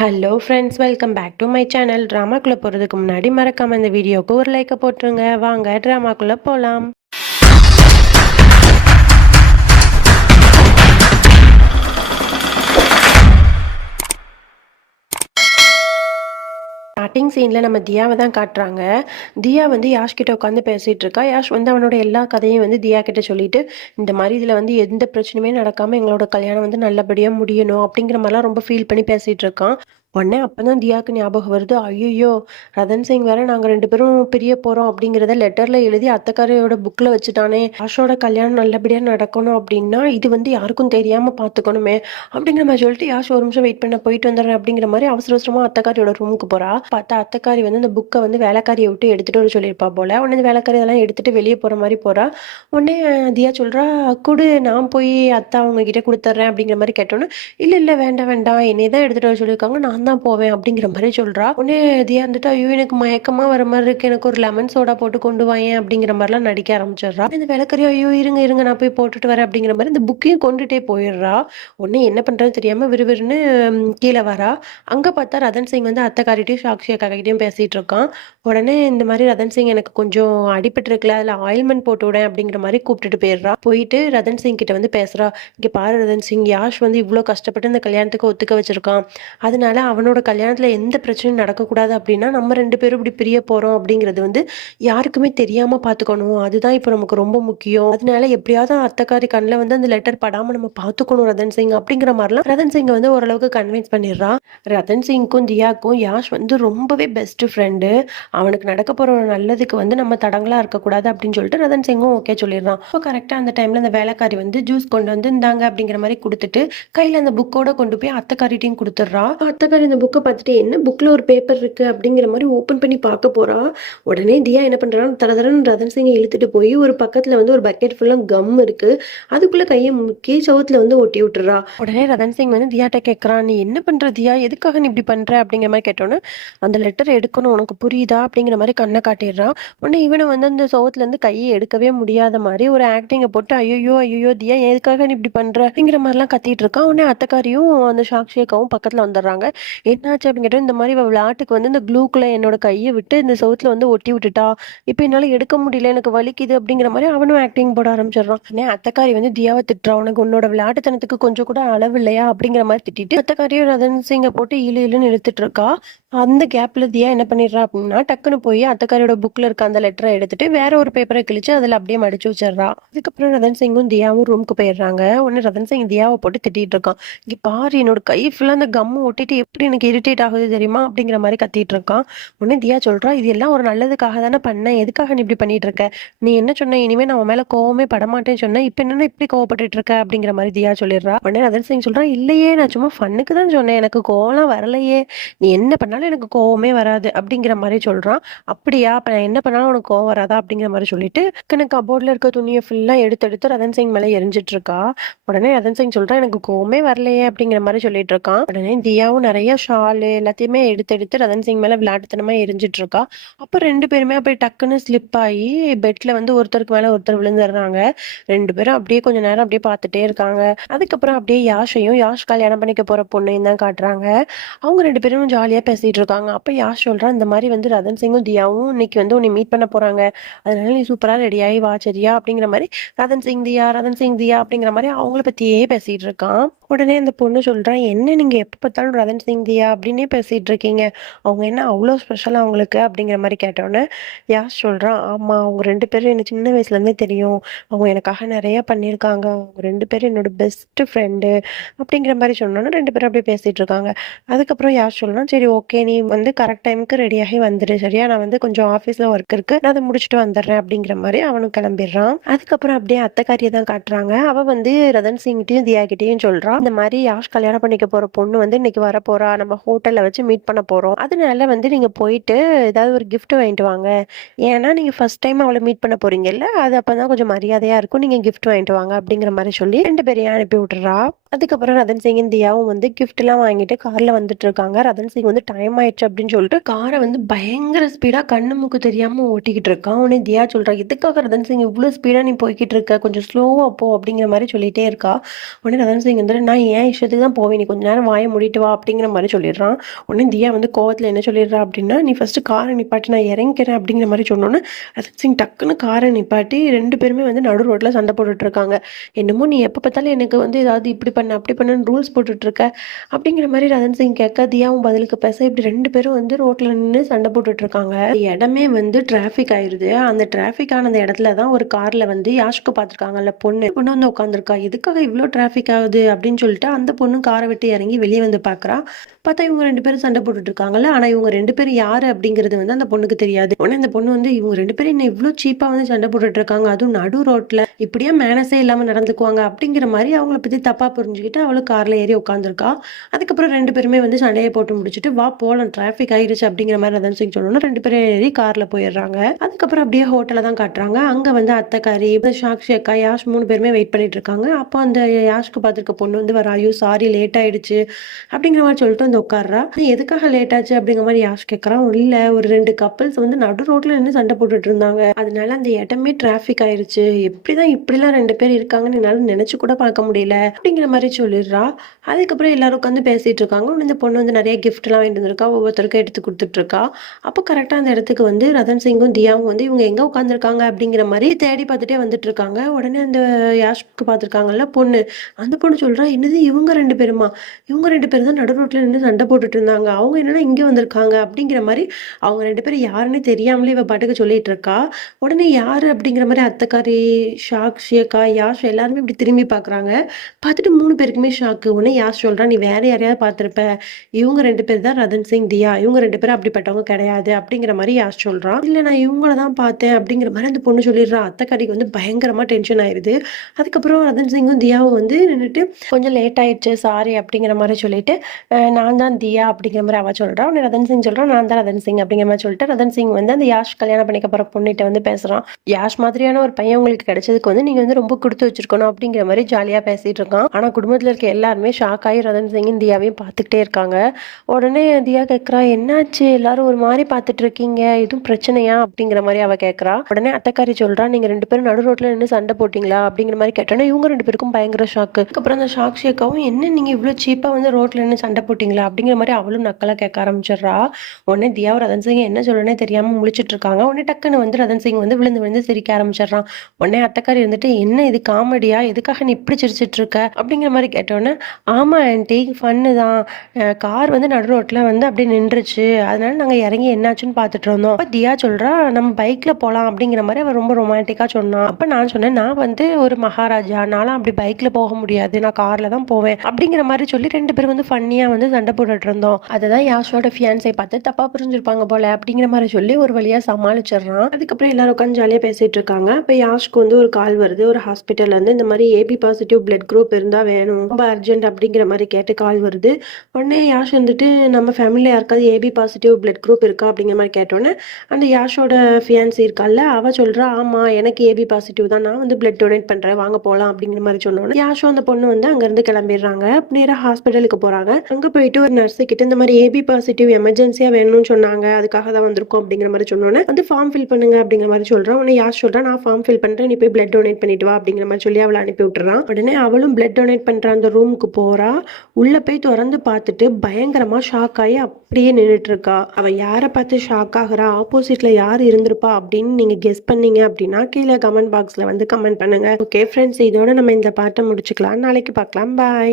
Hello friends, welcome back to my channel. ட்ராமாக்குள்ளே போகிறதுக்கு முன்னாடி மறக்காமல் இந்த வீடியோவுக்கு ஒரு லைக்கை போட்டுருங்க. வாங்க ட்ராமாக்குள்ளே போகலாம். ஸ்டார்டிங் சீனில் நம்ம தியாவை தான் காட்டுறாங்க. தியா வந்து யாஷ் கிட்ட உட்காந்து பேசிகிட்டு இருக்கா. யாஷ் வந்து அவனோட எல்லா கதையும் வந்து தியா கிட்ட சொல்லிட்டு, இந்த மாதிரி இதில் வந்து எந்த பிரச்சனையுமே நடக்காமல் எங்களோட கல்யாணம் வந்து நல்லபடியாக முடியணும் அப்படிங்கிற மாதிரிலாம் ரொம்ப ஃபீல் பண்ணி பேசிகிட்டு இருக்கான். உடனே அப்போ தான் தியாவுக்கு ஞாபகம் வருது, ஐயோ ரதன் சிங் வேற நாங்கள் 2 பேரும் பிரிய போகிறோம் அப்படிங்கிறத லெட்டரில் எழுதி அத்தைக்காரையோட புக்கில் வச்சுட்டானே. யாஷோட கல்யாணம் நல்லபடியாக நடக்கணும் அப்படின்னா இது வந்து யாருக்கும் தெரியாமல் பார்த்துக்கணுமே அப்படிங்கிற மாதிரி சொல்லிட்டு யாஷ் ஒரு நிமிஷம் வெயிட் பண்ண போயிட்டு வந்துடுறேன் அப்படிங்கிற மாதிரி அவசர அவசரமாக அத்தைக்காரியோட ரூமுக்கு போகிறா. பார்த்தா அத்தைக்காரி வந்து அந்த புக்கை வந்து வேலைக்காரியை விட்டு எடுத்துகிட்டு வர சொல்லியிருப்பா போல். உடனே வேலைக்காரி அதெல்லாம் எடுத்துகிட்டு வெளியே போகிற மாதிரி போகிறா. உடனே தியா சொல்கிறா, கொடு நான் போய் அத்தை அவங்க கிட்டே கொடுத்துட்றேன் அப்படிங்கிற மாதிரி கேட்டோன்னே, இல்லை வேண்டாம் வேண்டாம் என்னை தான் எடுத்துகிட்டு வர சொல்லியிருக்காங்க, நான் தான் போவேன் அப்படிங்கிற மாதிரி சொல்கிறா. உடனே தியா இருந்துட்டு, ஐயோ எனக்கு மயக்கமாக வர மாதிரி இருக்கு, எனக்கு ஒரு லெமன் சோடா போட்டு கொண்டு வாயேன் அப்படிங்கிற மாதிரிலாம் நடிக்க ஆரம்பிச்சிடுறா. இந்த வேலைக்காரி ஐயோ இருங்க நான் போய் போட்டுட்டு வரேன் அப்படிங்கிற மாதிரி இந்த புக்கையும் கொண்டுட்டே போயிடுறா. உடனே என்ன பண்ணுறதுன்னு தெரியாமல் விறுவிறுன்னு கீழே வரா. அங்கே பார்த்தா ரதன் சிங் வந்து அத்தைக்காரிட்டையும் சாக்ஷி அக்காக்கிட்டையும் பேசிகிட்டு இருக்கான். உடனே இந்த மாதிரி ரதன் சிங் எனக்கு கொஞ்சம் அடிபட்டு இருக்குல்ல, அதில் ஆயில்மெண்ட் போட்டு விடேன் அப்படிங்கிற மாதிரி கூப்பிட்டுட்டு போயிடுறா. போயிட்டு ரதன் சிங் கிட்ட வந்து பேசுகிறா, இங்கே பாரு ரதன் சிங், யாஷ் வந்து இவ்வளோ கஷ்டப்பட்டு இந்த கல்யாணத்துக்கு ஒத்துக்க வச்சிருக்கான். அதனால அவனோட கல்யாணத்தில் எந்த பிரச்சனையும் நடக்கக்கூடாது அப்படின்னா நம்ம 2 பேரும் இப்படி பிரிய போகிறோம் அப்படிங்கிறது வந்து யாருக்குமே தெரியாமல் பார்த்துக்கணும். அதுதான் இப்போ நமக்கு ரொம்ப முக்கியம். அதனால எப்படியாவது அத்தைக்காரி கண்ணில் வந்து அந்த லெட்டர் படாமல் நம்ம பார்த்துக்கணும் ரதன் சிங் அப்படிங்கிற மாதிரிலாம் ரதன் சிங்கை வந்து ஓரளவுக்கு கன்வின்ஸ் பண்ணிடுறான். ரதன் சிங்க்கும் தியாக்கும் யாஷ் வந்து ரொம்பவே பெஸ்ட் ஃப்ரெண்டு. அவனுக்கு நடக்க போகிற ஒரு நல்லதுக்கு வந்து நம்ம தடங்களாக இருக்கக்கூடாது அப்படின்னு சொல்லிட்டு ரதன் சிங்கும் ஓகே சொல்லிடுறான். இப்போ கரெக்டாக அந்த டைமில் அந்த வேலைக்காரி வந்து ஜூஸ் கொண்டு வந்து இந்தாங்க அப்படிங்கிற மாதிரி கொடுத்துட்டு கையில் அந்த புக்கோட கொண்டு போய் அத்தைக்காரிட்டையும் கொடுத்துட்றா. அத்தைக்காரி இந்த புக்கை பார்த்துட்டு என்ன புக்கில் ஒரு பேப்பர் இருக்குது அப்படிங்கிற மாதிரி ஓப்பன் பண்ணி பார்க்க போகிறா. உடனே தியா என்ன பண்ணுறான்னு தரதரன் ரதன் சிங்கை இழுத்துட்டு போய் ஒரு பக்கத்தில் வந்து ஒரு பக்கெட் ஃபுல்லாக கம் இருக்குது, அதுக்குள்ளே கையை முக்கி சவுத்தில் வந்து ஒட்டி விட்டுறா. உடனே ரதன் சிங் வந்து தியாட்ட கேட்குறான், நீ என்ன பண்ணுற தியா, எதுக்காக நீ இப்படி பண்ணுற அப்படிங்கிற மாதிரி கேட்டோன்னே, அந்த லெட்டர் எடுக்கணும் உனக்கு புரியுதா அப்படிங்கிற மாதிரி கண்ணை காட்டிடுறான். உடனே இவனை வந்து அந்த சவுத்துலேருந்து கையை எடுக்கவே முடியாத மாதிரி ஒரு ஆக்டிங்கை போட்டு ஐயோ தியா எதுக்காக நீ இப்படி பண்ணுற அப்படிங்கிற மாதிரிலாம் கத்திட்டு இருக்கான். உடனே அத்தைக்காரியும் அந்த சாக்ஷியக்காவும் பக்கத்தில் வந்துடுறாங்க. என்னாச்சு அப்படின்னு கேட்டால், இந்த மாதிரி விளையாட்டுக்கு வந்து இந்த க்ளூக்குள்ளே என்னோட கையை விட்டு இந்த சவுத்தில் வந்து ஒட்டி விட்டுட்டா, இப்போ என்னால் எடுக்க முடியல, எனக்கு வலிக்குது அப்படிங்கிற மாதிரி அவனும் ஆக்டிங் போட ஆரம்பிச்சிடுறான். உடனே அத்தைக்காரி வந்து தியாவை திட்டுறா, உனக்கு உன்னோட விளையாட்டுத்தனத்துக்கு கொஞ்சம் கூட அளவு இல்லையா அப்படிங்கிற மாதிரி திட்டிட்டு அத்தைக்காரியும் ரதன் சிங்கை போட்டு இழுன்னு இழுத்துட்டு இருக்கா. அந்த கேப்ல தியா என்ன பண்ணிடுறா அப்படின்னா, டக்குன்னு போய் அத்தைக்காரியோட புக்ல இருக்க அந்த லெட்டரை எடுத்துட்டு வேற ஒரு பேப்பரை கிழிச்சு அதில் அப்படியே மடிச்சு வச்சிடறா. அதுக்கப்புறம் ரதன் சிங்கும் தியாவும் ரூமுக்கு போயிடுறாங்க. உடனே ரதன் சிங் தியாவை போட்டு திட்டிட்டு இருக்கான், இங்கே பாரு என்னோட கை ஃபுல்லாக அந்த கம்மு ஒட்டிட்டு எப்படி எனக்கு இரிட்டேட் ஆகுது தெரியுமா அப்படிங்கிற மாதிரி கத்திட்டு இருக்கான். உடனே தியா சொல்றா, இது எல்லாம் ஒரு நல்லதுக்காக தானே பண்ணேன், எதுக்காக நீ இப்படி பண்ணிட்டு இருக்க, நீ என்ன சொன்ன இனிமே நான் உன் மேல கோவமே படமாட்டேன்னு சொன்னேன், இப்போ என்னன்னா இப்படி கோவப்பட்டு இருக்க அப்படிங்கிற மாதிரி தியா சொல்லிடுறா. உடனே ரதன் சிங் சொல்றான், இல்லையே நான் சும்மா ஃபன்னுக்கு தான் சொன்னேன், எனக்கு கோவம்லாம் வரலையே, நீ என்ன பண்ணாலும் எனக்கு கோவமே வராது அப்படிங்கிற மாதிரி சொல்றான். அப்படியா, அப்ப நான் என்ன பண்ணாலும் உனக்கு கோவம் வராதா அப்படிங்கிற மாதிரி சொல்லிட்டு கபோர்ட்ல இருக்க துணியை ஃபுல்லா எடுத்து ரதன் சிங் மேல எரிஞ்சிட்டு இருக்கா. உடனே ரதன் சிங் சொல்றான், எனக்கு கோவமே வரலையே அப்படிங்கிற மாதிரி சொல்லிட்டு இருக்கான். உடனே தியாவும் நிறைய ஷாலு எல்லாத்தையுமே எடுத்து ரதன் சிங் மேல விளையாட்டுத்தனமா எரிஞ்சிட்டு இருக்கா. அப்ப 2 பேருமே அப்படியே டக்குன்னு ஸ்லிப் ஆகி பெட்ல வந்து ஒருத்தருக்கு மேல ஒருத்தர் விழுந்துடுறாங்க. 2 பேரும் அப்படியே கொஞ்ச நேரம் அப்படியே பார்த்துட்டே இருக்காங்க. அதுக்கப்புறம் அப்படியே யாஷ் கல்யாணம் பண்ணிக்க போற பொண்ணையும் தான் காட்டுறாங்க. அவங்க 2 பேரும் ஜாலியா பேசிட்டு இருக்காங்க. அப்ப யாஷ் சொல்றான், இந்த மாதிரி வந்து ரதன் சிங்கும் தியாவும் இன்னைக்கு வந்து உன்னை மீட் பண்ண போறாங்க, அதனால நீ சூப்பரா ரெடியாகி வா சரியா அப்படிங்கிற மாதிரி ரதன் சிங் தியா அப்படிங்கிற மாதிரி அவங்கள பத்தியே பேசிட்டு இருக்கான். உடனே அந்த பொண்ணு சொல்றான், என்ன நீங்க எப்ப பார்த்தாலும் ரதன் சிங் தியா அப்படின்னே பேசிட்டு இருக்கீங்க, அவங்க என்ன அவ்வளோ ஸ்பெஷலா அவங்களுக்கு அப்படிங்கிற மாதிரி கேட்டோன்னே யாஷ் சொல்றான், ஆமா அவங்க 2 பேரும் எனக்கு சின்ன வயசுல இருந்தே தெரியும், அவங்க எனக்காக நிறைய பண்ணியிருக்காங்க, அவங்க 2 பேரும் என்னோட பெஸ்ட் ஃப்ரெண்டு அப்படிங்கிற மாதிரி சொன்னோன்னா 2 பேரும் அப்படியே பேசிட்டு இருக்காங்க. அதுக்கப்புறம் யாஷ் சொல்றான், சரி ஓகே நீ வந்து கரெக்ட் டைமுக்கு ரெடியாகி வந்துடு சரியா, நான் வந்து கொஞ்சம் ஆஃபீஸில் ஒர்க் இருக்கு, நான் அதை முடிச்சுட்டு வந்துடுறேன் அப்படிங்கிற மாதிரி அவனும் கிளம்பிடுறான். அதுக்கப்புறம் அப்படியே அத்தைக்காரியை தான் காட்டுறாங்க. அவள் வந்து ரதன் சிங்கிட்டையும் தியா கிட்டையும் சொல்றான், இந்த மாதிரி யாஷ் கல்யாணம் பண்ணிக்க போற பொண்ணு வந்து இன்னைக்கு வர போறா, நம்ம ஹோட்டல்ல வச்சு மீட் பண்ண போறோம், அதனால வந்து நீங்க போயிட்டு ஏதாவது ஒரு கிஃப்ட் வாங்கிட்டு வாங்க, ஏன்னா நீங்க ஃபர்ஸ்ட் டைம் அவளை மீட் பண்ண போறீங்கல்ல, அது அப்பதான் கொஞ்சம் மரியாதையா இருக்கும், நீங்க கிஃப்ட் வாங்கிட்டு வாங்க அப்படிங்கிற மாதிரி சொல்லி 2 பேரையும் அனுப்பி விட்டுறா. அதுக்கப்புறம் ரதன் சிங்கும் தியாவும் வந்து கிஃப்ட்லாம் வாங்கிட்டு கார்ல வந்துட்டு இருக்காங்க. ரதன் சிங் வந்து டைம் ஆயிடுச்சு அப்படின்னு சொல்லிட்டு காரை வந்து பயங்கர ஸ்பீடா கண்ணு மூக்கு தெரியாம ஓட்டிக்கிட்டு இருக்கான். உடனே தியா சொல்றா, எதுக்காக ரதன் சிங் இவ்வளவு ஸ்பீடா நீ போய்கிட்டு இருக்க, கொஞ்சம் ஸ்லோவா போ அப்படிங்கிற மாதிரி சொல்லிட்டே இருக்கா. உடனே ரதன் சிங் வந்து நான் ஏன் இஷ்டத்துக்கு தான் போவேன், நீ கொஞ்ச நேரம் வாயை மூடிட்டு வா அப்படிங்கிற மாதிரி சொல்லிடுறான். உடனே தியா வந்து கோவத்துல என்ன சொல்லிடுறா அப்படின்னா, நீ ஃபர்ஸ்ட் காரை நிப்பாட்டி நான் இறங்கிக்கிறேன் அப்படிங்கிற மாதிரி சொன்னோன்னே ரதன் சிங் டக்குன்னு காரை நிப்பாட்டி 2 பேருமே வந்து நடு ரோட்ல சண்டை போட்டுட்டு இருக்காங்க. என்னமோ நீ எப்போ பார்த்தாலும் எனக்கு வந்து ஏதாவது இப்படி பண்ண அப்படி பண்ணுன்னு ரூல்ஸ் போட்டுட்ருக்க அப்படிங்கிற மாதிரி ரதன் சிங் கேட்க தியாவும் பதிலுக்கு பேச இப்படி 2 பேரும் வந்து ரோட்ல நின்று சண்டை போட்டுட்டு இருக்காங்க. இடமே வந்து டிராஃபிக் ஆயிருது. அந்த டிராஃபிக் ஆன அந்த இடத்துல தான் ஒரு கார்ல வந்து யாஷ்க்கு பார்த்துருக்காங்கல்ல பொண்ணு வந்து உட்காந்துருக்கா. எதுக்காக இவ்வளோ டிராஃபிக் ஆகுது அப்படின்னு சொல்லிட்டு அந்த பொண்ணு காரை விட்டு இறங்கி வெளியே வந்து பார்க்குறா. பார்த்தா இவங்க 2 பேரும் சண்டை போட்டுட்டு இருக்காங்கல்ல. ஆனா இவங்க 2 பேரும் யாரு அப்படிங்கிறது வந்து அந்த பொண்ணுக்கு தெரியாது. உடனே அந்த பொண்ணு வந்து இவங்க 2 பேரும் என்ன இவ்வளோ சீப்பா வந்து சண்டை போட்டுட்டு இருக்காங்க, அதுவும் நடு ரோட்ல இப்படியே மேனஸே இல்லாம நடந்துக்குவாங்க அப்படிங்கிற மாதிரி அவங்கள பத்தி தப்பா புரிஞ்சுக்கிட்டு அவளும் கார்ல ஏறி உட்காந்துருக்கா. அதுக்கப்புறம் 2 பேருமே வந்து சண்டையை போட்டு முடிச்சுட்டு வா போலாம் டிராஃபிக் ஆயிருச்சு அப்படிங்கிற மாதிரி ரதன் சிங் சொல்லணும். 2 பேரும் ஏறி கார்ல போயிடுறாங்க. அதுக்கப்புறம் அப்படியே ஹோட்டல தான் காட்டுறாங்க. அங்க வந்து அத்தைக்காரி சாக்ஷி அக்கா யாஷ் 3 பேருமே வெயிட் பண்ணிட்டு இருக்காங்க. அப்போ அந்த யாஷ்க்கு பார்த்துருக்க பொண்ணு வந்து வரா, ஐயோ சாரி லேட் ஆயிடுச்சு அப்படிங்கிற மாதிரி சொல்லிட்டு வந்து உட்கார்றா. எதுக்காக லேட் ஆச்சு அப்படிங்கிற மாதிரி யாஷ் கேட்கறான். இல்ல ஒரு 2 கப்பல்ஸ் வந்து நடு ரோட்ல நின்று சண்டை போட்டுட்டு இருந்தாங்க, அதனால அந்த இடமே டிராஃபிக் ஆயிருச்சு, எப்படிதான் இப்படிலாம் 2 பேர் இருக்காங்கன்னு என்னால நினைச்சு கூட பார்க்க முடியல அப்படிங்கிற மாதிரி சொல்லிடுறா. அதுக்கப்புறம் எல்லாரும் உட்காந்து பேசிட்டு இருக்காங்க. இந்த பொண்ணு வந்து நிறைய கிஃப்ட் எல்லாம் வாங்கிட்டு வந்திருக்கா, ஒவ்வொருத்தருக்கும் எடுத்து கொடுத்துட்டு இருக்கா. அப்போ கரெக்டா அந்த இடத்துக்கு வந்து ரதன் சிங்கும் தியாவும் வந்து இவங்க எங்க உட்காந்துருக்காங்க அப்படிங்கிற மாதிரி தேடி பார்த்துட்டே வந்துட்டு இருக்காங்க. உடனே அந்த யாஷ்க்கு பார்த்துருக்காங்கல்ல பொண்ணு, அந்த பொண்ணு சொல்றா, என்னது இவங்க 2 பேருமா, இவங்க 2 பேரும் தான் நடு ரோட்ல நின்று சண்டை போட்டுட்டு இருந்தாங்க, அவங்க என்னன்னா இங்க வந்திருக்காங்க அப்படிங்கிற மாதிரி அவங்க 2 பேரும் யாருன்னு தெரியாமலே இவ பாட்டுக்கு சொல்லிட்டு இருக்கா. உடனே யாரு அப்படிங்கிற மாதிரி அத்தைக்காரி சாக்ஷி அக்கா யாஷ் எல்லாருமே இப்படி திரும்பி பாக்குறாங்க. பார்த்துட்டு 3 பேருக்குமே ஷாக்கு. உடனே யாஷ் சொல்றா, நீ வேற யாரையாவது பார்த்திருப்ப, இவங்க 2 பேர் தான் ரதன் சிங் தியா, இவங்க 2 பேரும் அப்படிப்பட்டவங்க கிடையாது அப்படிங்கிற மாதிரி யாஷ் சொல்றான். இல்ல நான் இவங்கள தான் பார்த்தேன் அப்படிங்கிற மாதிரி அந்த பொண்ணு சொல்லிடுறா. அத்தைக்காரிக்கு வந்து பயங்கரமா டென்ஷன் ஆயிருது. அதுக்கப்புறம் ரதன் சிங்கும் தியாவும் வந்து நின்றுட்டு கொஞ்சம் லேட் ஆயிடுச்சு சாரி அப்படிங்கிற மாதிரி சொல்லிட்டு நான் தான் தியா அப்படிங்கிற மாதிரி அவ சொல்றா. உடனே ரதன் சிங் சொல்றான், நான் தான் ரதன் சிங் அப்படிங்கிற மாதிரி சொல்லிட்டு ரதன் சிங் வந்து அந்த யாஷ் கல்யாணம் பண்ணிக்க போற பொண்ணிட்ட வந்து பேசுறான். யாஷ் மாதிரியான ஒரு பையன் உங்களுக்கு கிடைச்சதுக்கு வந்து நீங்க வந்து ரொம்ப கொடுத்து வச்சிருக்கணும் அப்படிங்கிற மாதிரி ஜாலியா பேசிட்டு இருக்கான். ஆனா குடும்பத்துல இருக்க எல்லாருமே ஷாக் ஆகி ரதன் சிங் தியாவையும் பார்த்துக்கிட்டே இருக்காங்க. உடனே தியா கேட்கறா, என்னாச்சு எல்லாரும் ஒரு மாதிரி பார்த்துட்டு இருக்கீங்க, எதுவும் பிரச்சனையா அப்படிங்கிற மாதிரி அவ கேட்கறா. உடனே அத்தைக்காரி சொல்றா, நீங்க 2 பேரும் நடு ரோட்ல நின்று சண்டை போட்டீங்களா அப்படிங்கிற மாதிரி கேட்டோன்னா இவங்க 2 பேருக்கும் பயங்கர ஷாக்கு. அதுக்கப்புறம் அந்த சாக்ஷி அக்காவும் என்ன நீங்க இவ்வளவு சீப்பா வந்து ரோட்ல நின்று சண்டை போட்டீங்களா அப்படிங்கிற மாதிரி அவளும் நக்கலா கேட்க ஆரம்பிச்சிடுறா. உடனே தியாவும் ரதன் சிங் என்ன சொல்லணும்னே தெரியாம முழிச்சிட்டு இருக்காங்க. உடனே டக்குன்னு வந்து ரதன் சிங் வந்து விழுந்து விழுந்து சிரிக்க ஆரம்பிச்சிடுறான். உடனே அத்தைக்காரி இருந்துட்டு, என்ன இது காமெடியா, எதுக்காக நீ இப்படி சிரிச்சிட்டு இருக்க அப்படிங்கிற மாதிரி கேட்டோன்னே, ஆமா ஆன்ட்டி ஃபன்னு தான், கார் வந்து நடு ரோட்ல வந்து அப்படியே நின்றுச்சு, அதனால நாங்க இறங்கி என்னாச்சுன்னு பார்த்துட்டு இருந்தோம். அப்ப தியா சொல்றா, நம்ம பைக்ல போலாம் அப்படிங்கிற மாதிரி அவ ரொம்ப ரொமான்டிக்கா சொன்னான். அப்ப நான் சொன்னேன், நான் வந்து ஒரு மகாராஜா, நானும் அப்படி பைக்ல போக முடியாது, நான் கார்ல தான் போவேன் அப்படிங்கிற மாதிரி சொல்லி 2 பேரும் வந்து ஃபன்னியா வந்து சண்டை போட்டுட்டு இருந்தோம். அதுதான் யாஷோட ஃபியான்ஸை பார்த்து தப்பா புரிஞ்சிருப்பாங்க போல அப்படிங்கிற மாதிரி சொல்லி ஒரு வழியா சமாளிச்சிடுறான். அதுக்கப்புறம் எல்லாரும் உட்காந்து ஜாலியா பேசிட்டு இருக்காங்க. இப்போ யாஷ்க்கு வந்து ஒரு கால் வருது, ஒரு ஹாஸ்பிட்டல்ல இருந்து இந்த மாதிரி ஏபி பாசிட்டிவ் பிளட் குரூப் இருந்தா வேணும், ரொம்ப அர்ஜென்ட் அப்படிங்கிற மாதிரி கேட்டு கால் வருது. உடனே யாஷ் வந்துட்டு நம்ம ஃபேமிலியில யாருக்காவது ஏபி பாசிட்டிவ் பிளட் குரூப் இருக்கா அப்படிங்கிற மாதிரி கேட்டோன்னே அந்த யாஷோட ஃபியான்சி இருக்கால அவ சொல்றா, ஆமா எனக்கு ஏபி பாசிட்டிவ் தான், நான் வந்து பிளட் டொனேட் பண்றேன், வாங்க போலாம் அப்படிங்கிற மாதிரி சொன்னோன்னே யாஷும் அந்த பொண்ணு வந்து அங்க இருந்து கிளம்பிடுறாங்க. நேரா ஹாஸ்பிட்டலுக்கு போறாங்க. அங்க போயிட்டு ஒரு நர்ஸ் கிட்ட இந்த மாதிரி ஏபி பாசிட்டிவ் எமர்ஜென்சியா வேணும்னு சொன்னாங்க, அதுக்காக தான் வந்திருக்கோம் அப்படிங்கிற மாதிரி சொன்னோன்னே வந்து ஃபார்ம் ஃபில் பண்ணுங்க அப்படிங்கிற மாதிரி சொல்றான். உடனே யாஷ் சொல்றா, நான் ஃபார்ம் ஃபில் பண்றேன், நீ போய் பிளட் டொனேட் பண்ணிட்டு வா அப்படிங்கிற மாதிரி சொல்லி அவளை அனுப்பி விட்டுறான். உடனே அவளும் பிளட் டொனேட் பண்ற அந்த ரூமுக்கு போறா. உள்ள போய் திறந்து பார்த்துட்டு பயங்கரமா ஷாக் ஆகி அப்படியே நின்றுட்டு இருக்கா. அவ யாரை பார்த்து ஷாக் ஆகுறா, ஆப்போசிட்ல யார் இருந்திருப்பா அப்படின்னு நீங்க கெஸ் பண்ணீங்க அப்படின்னா கீழே கமெண்ட் பாக்ஸ்ல வந்து கமெண்ட் பண்ணுங்க. ஓகே ஃப்ரெண்ட்ஸ், இதோட நம்ம இந்த பாட்டை முடிச்சுக்கலாம். நாளைக்கு பார்க்கலாம். பாய்.